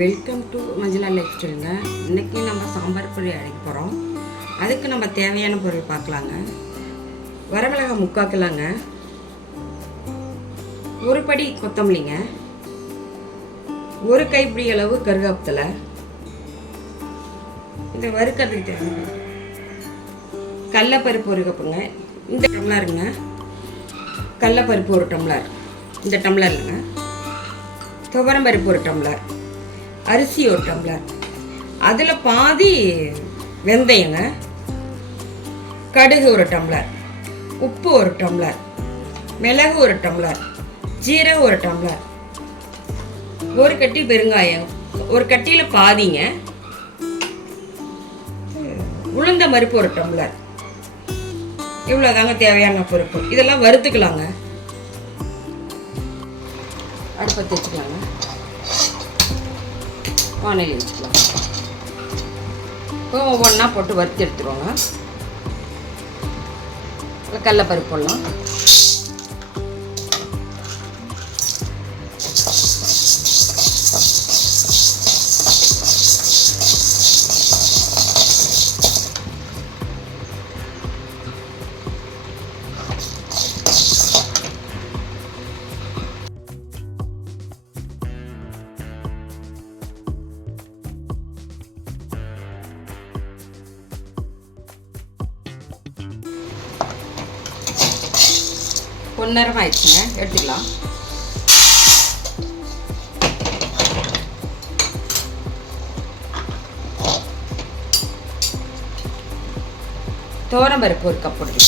Welcome to Manjula life ஸ்டைலுங்க. இன்றைக்கி நம்ம சாம்பார் பொடி அரைக்க போகிறோம். அதுக்கு நம்ம தேவையான பொருள் பார்க்கலாங்க. வரமிளகாய் 3/4 கிலோங்க, ஒரு படி கொத்தமல்லிங்க, ஒரு கைப்பிடி அளவு கருவேப்பிலை, இந்த வறுக்கிறதுக்கு தேவை கடலைப்பருப்பு ஒரு கப்புங்க, இந்த டம்ளருங்க, கடலைப்பருப்பு ஒரு டம்ளர், இந்த டம்ளருங்க, துவரம்பருப்பு ஒரு டம்ளர், அரிசி ஒரு டம்ளர், அதில் பாதி வெந்தயங்க, கடுகு ஒரு டம்ளர், உப்பு ஒரு டம்ளர், மிளகு ஒரு டம்ளர், ஜீரகம் ஒரு டம்ளர், ஒரு கட்டி பெருங்காயம், ஒரு கட்டியில் பாதிங்க, உளுந்த பருப்பு ஒரு டம்ளர். இவ்வளோதாங்க தேவையான பொருட்பு. இதெல்லாம் வறுத்துக்கலாங்க. அடுப்பத்தை வச்சுக்கலாங்க, வானிலை வச்சுக்கலாம். இப்போ ஒவ்வொன்றா போட்டு வறுத்து எடுத்துருவாங்க. கடலைப்பருப்பு போடலாம், பொன்னேரம் ஆயிடுச்சுங்க, எடுத்துக்கலாம். துவரம்பருப்பு ஒரு கப் போட்டு,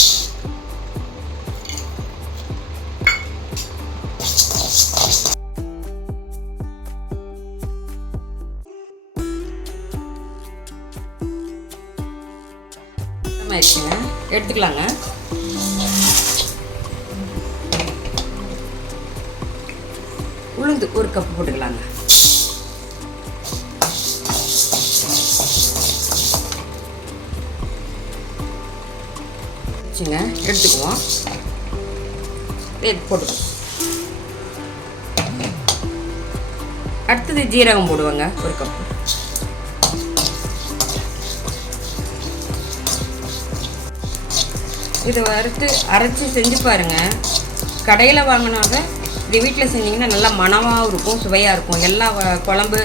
ஆயிடுச்சுங்க, எடுத்துக்கலாங்க. உளுந்து ஒரு கப் போட்டுக்கலாங்க. வச்சுங்க, எடுத்துக்குவோம். போட்டுக்குவோம். அடுத்தது ஜீரகம் போடுவாங்க ஒரு கப். இதை வறுத்து அரைச்சி செஞ்சு பாருங்க. கடையில் வாங்கினாங்க, இது வீட்டில் செஞ்சிங்கன்னா நல்லா மணமாகவும் இருக்கும், சுவையாக இருக்கும். எல்லா குழம்பு,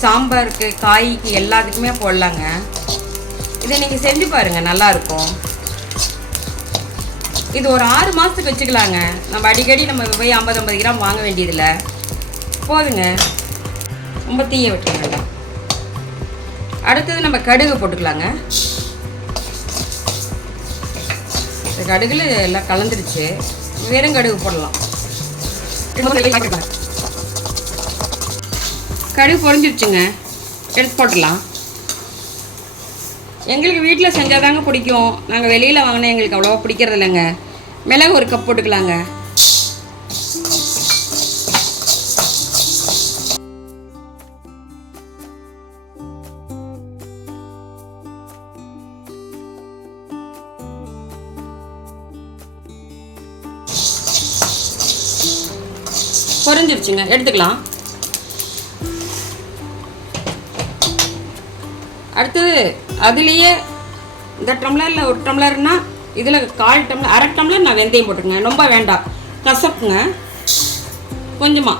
சாம்பாருக்கு, காய்க்கு எல்லாத்துக்குமே போடலாங்க. இதை நீங்கள் செஞ்சு பாருங்கள், நல்லாயிருக்கும். இது ஒரு 6 மாதத்துக்கு வச்சுக்கலாங்க. நம்ம அடிக்கடி நம்ம போய் 50 கிராம் வாங்க வேண்டியதில்லை, போதுங்க. ரொம்ப தீய விட்டுருங்க. அடுத்தது நம்ம கடுகு போட்டுக்கலாங்க. இந்த கடுகுல எல்லாம் கலந்துருச்சு, வெறும் கடுகு போடலாம். கடுகு பொரிஞ்சிருச்சுங்க, எடுத்து போட்டுடலாம். எங்களுக்கு வீட்டில் செஞ்சால் தாங்க பிடிக்கும், நாங்கள் வெளியில் வாங்கினா எங்களுக்கு அவ்வளோவா பிடிக்கிறது இல்லைங்க. மிளகு ஒரு கப் போட்டுக்கலாங்க. பொரிஞ்சிருச்சுங்க, எடுத்துக்கலாம். அடுத்தது அதுலேயே இந்த டம்ளரில் ஒரு டம்ளர்னா இதில் 1/4 டம்ளர், 1/2 டம்ளர் நான் வெந்தயம் போட்டுக்கங்க. ரொம்ப வேண்டாம், கசப்புங்க. கொஞ்சமாக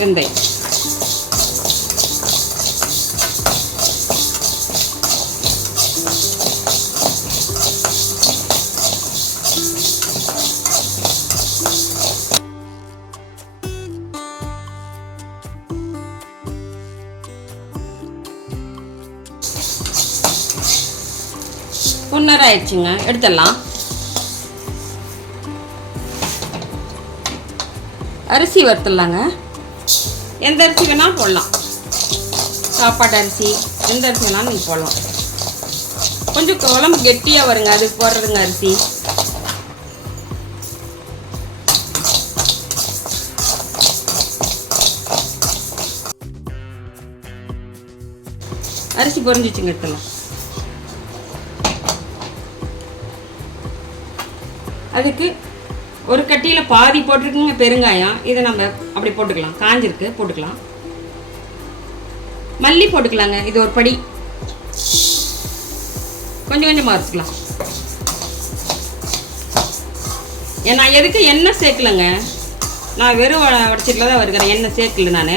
வெந்தயம், பொன்னேரம் ஆயிடுச்சுங்க, எடுத்துடலாம். அரிசி வறுத்துடலாங்க. எந்த அரிசி வேணாலும் போடலாம், சாப்பாட்டு அரிசி, எந்த அரிசி வேணாலும் நீங்கள் போடலாம். கொஞ்சம் குழம்பு கெட்டியாக வருங்க, அதுக்கு போடுறதுங்க அரிசி. அரிசி பொரிஞ்சிச்சுங்க, எடுத்துடலாம். அதுக்கு ஒரு கட்டியில் பாதி போட்டிருக்குங்க பெருங்காயம். இதை நம்ம அப்படி போட்டுக்கலாம், காஞ்சிருக்கு போட்டுக்கலாம். மல்லி போட்டுக்கலாங்க, இது ஒரு படி. கொஞ்சம் கொஞ்சமாக வறுத்துக்கலாம். நான் எதுக்கு எண்ணெய் சேர்க்கலைங்க, நான் வெறும் வடச்சட்டியில் தான் வறுக்கிறேன், எண்ணெய் சேர்க்கல. நான்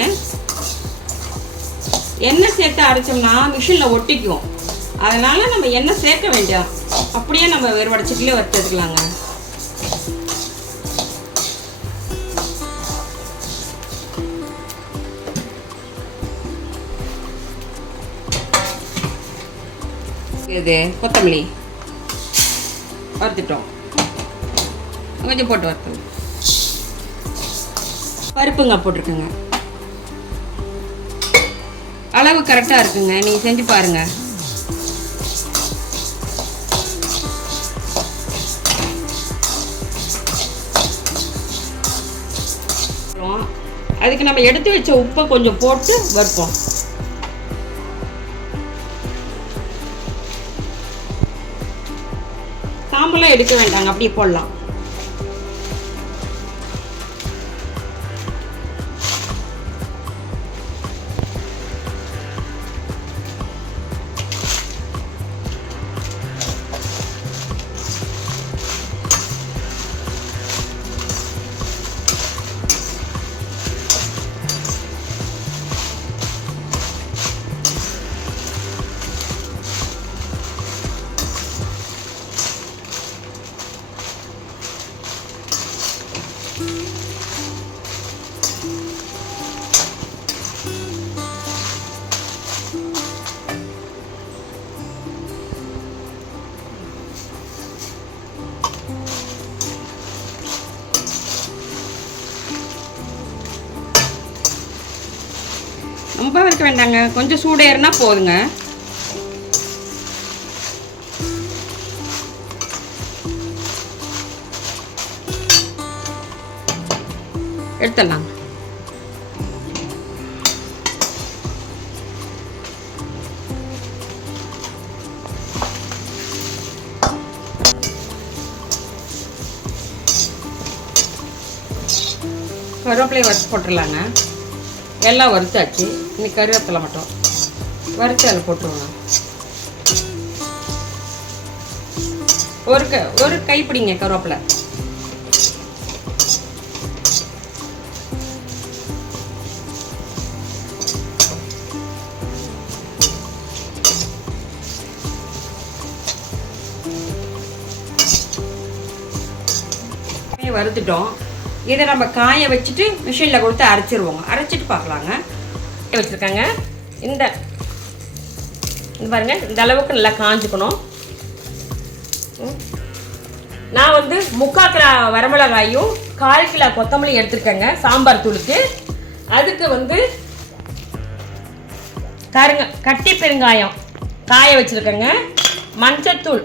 எண்ணெய் சேர்த்து அரைச்சோம்னா மிஷினில் ஒட்டிக்குவோம். அதனால் நம்ம எண்ணெய் சேர்க்க வேண்டாம், அப்படியே நம்ம வெறும் வடச்சட்டிலே வறுத்து எடுத்துக்கலாங்க. இது கொத்தமல்லி வறுத்துட்டோம், கொஞ்சம் போட்டு வறுத்து. பருப்புங்க போட்டிருக்குங்க, அளவு கரெக்டாக இருக்குங்க, நீங்கள் செஞ்சு பாருங்கள். அதுக்கு நம்ம எடுத்து வச்ச உப்பை கொஞ்சம் போட்டு வறுப்போம். சாம்பலாம் எடுக்க வேண்டாங்க, அப்படியே போடலாம். ரொம்ப வறுக்க வேண்டாங்க, கொஞ்சம் சூடேறினா போதுங்க. எடுத்துடலாம். கருவேப்பிலையை வறுத்து போட்டுடலாங்க. எல்லாம் வறுத்தாச்சு, இன்னைக்கு கருவேப்பிலை மட்டும் வறுத்து அதில் போட்டுருவோங்க. ஒரு கைப்பிடிங்க கருவேப்பிலை. வறுத்துட்டோம். இதை நம்ம காய வச்சுட்டு மிஷினில் கொடுத்து அரைச்சிருவோங்க. அரைச்சிட்டு பார்க்கலாங்க. வச்சுருக்காங்க, இந்த பாருங்கள், இந்த அளவுக்கு நல்லா காஞ்சிக்கணும். நான் வந்து 3/4 கிலோ வரமிளகாயும் 1/4 கிலோ கொத்தமல்லி எடுத்துருக்கேங்க சாம்பார் தூளுக்கு. அதுக்கு வந்து கட்டி பெருங்காயம் காய வச்சுருக்கேங்க. மஞ்சத்தூள்,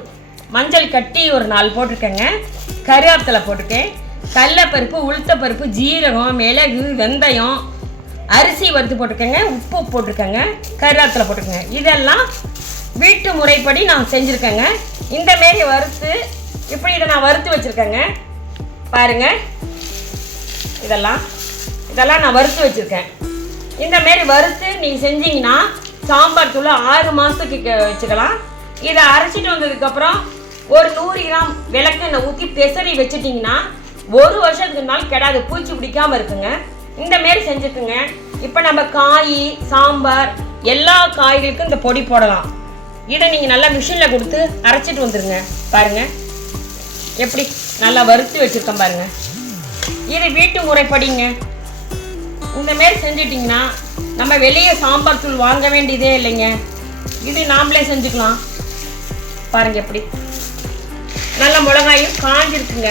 மஞ்சள் கட்டி ஒரு 4 போட்டிருக்கேங்க. கருவேப்பிலை போட்டிருக்கேன். கடலைப்பருப்பு, உளுத்தப்பருப்பு, ஜீரகம், மிளகு, வெந்தயம், அரிசி வறுத்து போட்டிருக்கேங்க. உப்பு போட்டிருக்கேங்க. கருவேப்பிலை போட்டிருக்கேங்க. இதெல்லாம் வீட்டு முறைப்படி நான் செஞ்சுருக்கேங்க. இந்தமாரி வறுத்து இப்படி இதை நான் வறுத்து வச்சுருக்கேங்க. பாருங்கள், இதெல்லாம் நான் வறுத்து வச்சுருக்கேன். இந்தமாரி வறுத்து நீங்கள் செஞ்சீங்கன்னா சாம்பார் தூள் 6 மாதத்துக்கு வச்சுக்கலாம். இதை அரைச்சிட்டு வந்ததுக்கப்புறம் ஒரு 100 கிராம் விளக்கெண்ணெய் ஊற்றி பெசரி வச்சுட்டிங்கன்னா 1 வருஷத்துக்கு நாள் கெடாது, பூச்சி பிடிக்காமல் இருக்குங்க. இந்தமாரி செஞ்சுக்குங்க. இப்போ நம்ம காய், சாம்பார் எல்லா காய்களுக்கும் இந்த பொடி போடலாம். இதை நீங்கள் நல்லா மிஷினில் கொடுத்து அரைச்சிட்டு வந்துடுங்க. பாருங்கள் எப்படி நல்லா வறுத்து வச்சுருக்கேன் பாருங்கள். இது வீட்டு முறைப்படிங்க. இந்தமாரி செஞ்சிட்டிங்கன்னா நம்ம வெளியே சாம்பார் தூள் வாங்க வேண்டியதே இல்லைங்க. இது நாமளே செஞ்சுக்கலாம். பாருங்கள் எப்படி நல்ல மிளகாயும் காஞ்சிருக்குங்க.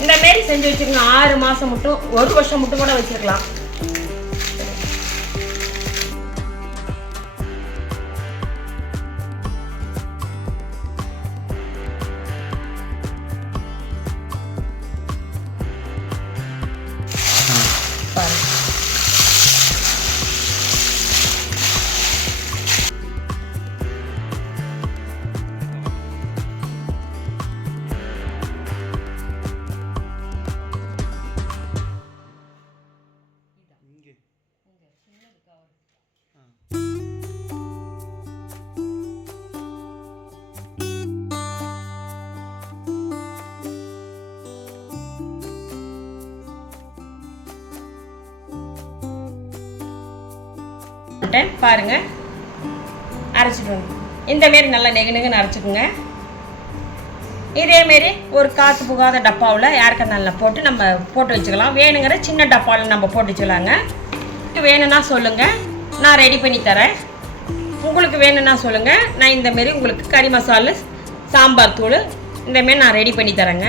இந்தமாரி செஞ்சு வச்சுக்கோங்க. 6 மாதம் மட்டும், 1 வருஷம் மட்டும் கூட வச்சுருக்கலாம். போட்டேன் பாருங்கள், அரைச்சிட்டு இந்தமாரி நல்லா நெகுன்னு அரைச்சிக்குங்க. இதேமாரி ஒரு காற்று புகாத டப்பாவில் ஏர் கனலில் போட்டு நம்ம போட்டு வச்சுக்கலாம். வேணுங்கிற சின்ன டப்பாவில் நம்ம போட்டு வச்சுக்கலாங்க. வேணும்னா சொல்லுங்கள், நான் ரெடி பண்ணி தரேன். உங்களுக்கு வேணும்னா சொல்லுங்கள், நான் இந்தமாரி உங்களுக்கு கறி மசாலா, சாம்பார் தூள் இந்தமாரி நான் ரெடி பண்ணி தரேங்க.